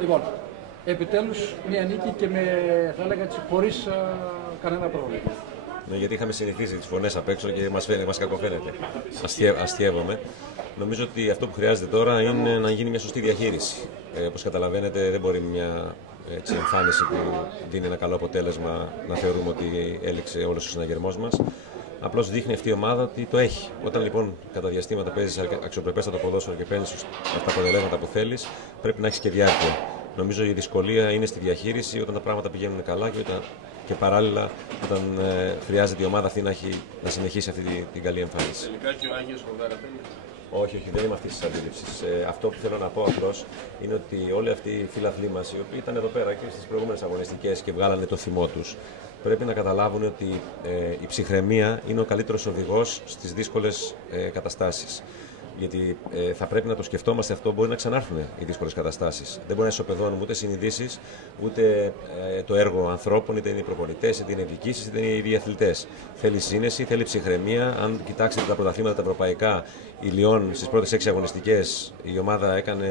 Λοιπόν, επιτέλους μια νίκη και θα έλεγα έτσι, χωρίς κανένα πρόβλημα. Ναι, γιατί είχαμε συνηθίσει τις φωνές απ' έξω και μας κακοφαίνεται. Αστειεύομαι. Νομίζω ότι αυτό που χρειάζεται τώρα είναι να γίνει μια σωστή διαχείριση. Όπως καταλαβαίνετε, δεν μπορεί μια εμφάνιση που δίνει ένα καλό αποτέλεσμα να θεωρούμε ότι έληξε όλος ο συναγερμός μας. Απλώς δείχνει αυτή η ομάδα ότι το έχει. Όταν λοιπόν κατά διαστήματα παίζεις αξιοπρεπέστατο ποδόσφαιρο και παίρνεις αυτά τα αποτελέσματα που θέλεις, πρέπει να έχεις και διάρκεια. Νομίζω η δυσκολία είναι στη διαχείριση όταν τα πράγματα πηγαίνουν καλά και παράλληλα όταν χρειάζεται η ομάδα αυτή να συνεχίσει αυτή την καλή εμφάνιση. Τελικά και ο Άγιος Χοντάρα θέλει. Όχι, δεν είμαι αυτή τη αντίληψη. Αυτό που θέλω να πω απλώς είναι ότι όλοι αυτοί οι φίλαθλοί μας, οι οποίοι ήταν εδώ πέρα και στις προηγούμενες αγωνιστικές και βγάλανε το θυμό τους, πρέπει να καταλάβουν ότι η ψυχραιμία είναι ο καλύτερος οδηγός στις δύσκολες καταστάσεις. Γιατί θα πρέπει να το σκεφτόμαστε αυτό, μπορεί να ξανάρθουν οι δύσκολες καταστάσεις. Δεν μπορεί να ισοπεδώνουμε ούτε συνειδήσεις, ούτε το έργο ανθρώπων, είτε είναι οι προπονητές, είτε είναι οι διοικήσεις, είτε είναι οι ίδιοι αθλητές. Θέλει σύνεση, θέλει ψυχραιμία. Αν κοιτάξετε τα πρωταθλήματα τα ευρωπαϊκά, η Λιόν στις πρώτες 6 αγωνιστικές η ομάδα έκανε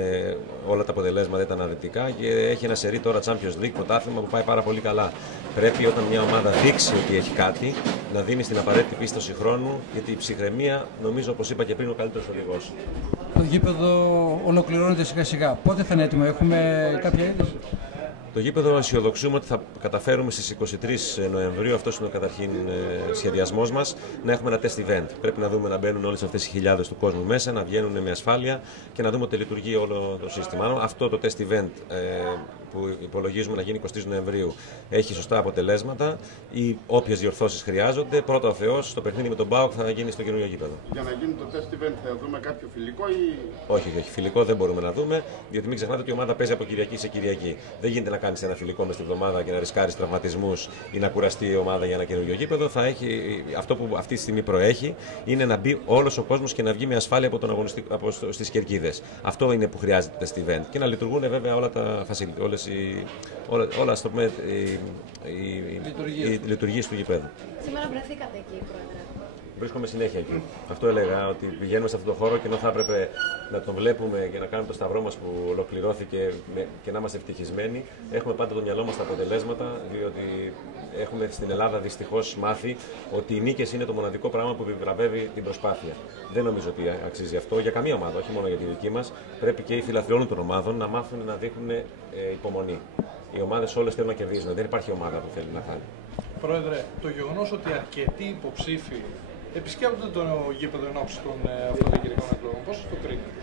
όλα τα αποτελέσματα, ήταν αρνητικά και έχει ένα σερί τώρα Champions League, πρωτάθλημα που πάει πάρα πολύ καλά. Πρέπει όταν μια ομάδα δείξει ότι έχει κάτι, να δίνει στην απαραίτητη πίστοση χρόνου, γιατί η ψυχραιμία, νομίζω, όπως είπα και πριν, ο καλύτερος οδηγός. Το γήπεδο ολοκληρώνεται σιγά σιγά. Πότε θα είναι έτοιμο, έχουμε κάποια είδηση? Το γήπεδο αισιοδοξούμε ότι θα καταφέρουμε στις 23 Νοεμβρίου, αυτός είναι ο καταρχήν σχεδιασμός μας, να έχουμε ένα test event. Πρέπει να δούμε να μπαίνουν όλες αυτές οι χιλιάδες του κόσμου μέσα, να βγαίνουν με ασφάλεια και να δούμε ότι λειτουργεί όλο το σύστημα. Αυτό το test event που υπολογίζουμε να γίνει 23 Νοεμβρίου έχει σωστά αποτελέσματα ή όποιες διορθώσεις χρειάζονται. Πρώτα ο Θεός, το παιχνίδι με τον ΠΑΟΚ θα γίνει στο καινούργιο γήπεδο. Για να γίνει το test event θα δούμε κάποιο φιλικό ή... Όχι, φιλικό δεν μπορούμε να δούμε, διότι μην ξεχνάτε ότι η ομάδα παίζει από Κυριακή σε Κυριακή. Δεν γίνεται να κάνεις ένα φιλικό μες τη βδομάδα και να ρισκάρεις τραυματισμούς ή να κουραστεί η ομάδα για ένα καινούργιο γήπεδο. Αυτό που αυτή τη στιγμή προέχει είναι να μπει όλος ο κόσμος και να βγει με ασφάλεια στις κερκίδες. Αυτό είναι που χρειάζεται το test event. Και να λειτουργούν βέβαια όλα τα οι λειτουργίες του γηπέδου. Σήμερα βρεθήκατε εκεί, Πρόεδρε? Βρίσκομαι συνέχεια εκεί. Αυτό έλεγα, ότι πηγαίνουμε σε αυτόν τον χώρο και ενώ θα έπρεπε να τον βλέπουμε και να κάνουμε το σταυρό μας που ολοκληρώθηκε και να είμαστε ευτυχισμένοι, έχουμε πάντα το μυαλό μας στα αποτελέσματα, διότι έχουμε στην Ελλάδα δυστυχώς μάθει ότι οι νίκες είναι το μοναδικό πράγμα που επιβραβεύει την προσπάθεια. Δεν νομίζω ότι αξίζει αυτό για καμία ομάδα, όχι μόνο για τη δική μας. Πρέπει και οι φιλαθλοί όλων των ομάδων να μάθουν να δείχνουν υπομονή. Οι ομάδες όλες θέλουν να κερδίζουν. Δεν υπάρχει ομάδα που θέλει να χάνει. Πρόεδρε, το γεγονός ότι αρκετοί υποψήφοι επισκέπτονται το γήπεδο εν ώψη των αυτοδιοικητικών εκλογών, πώς το κρίνετε?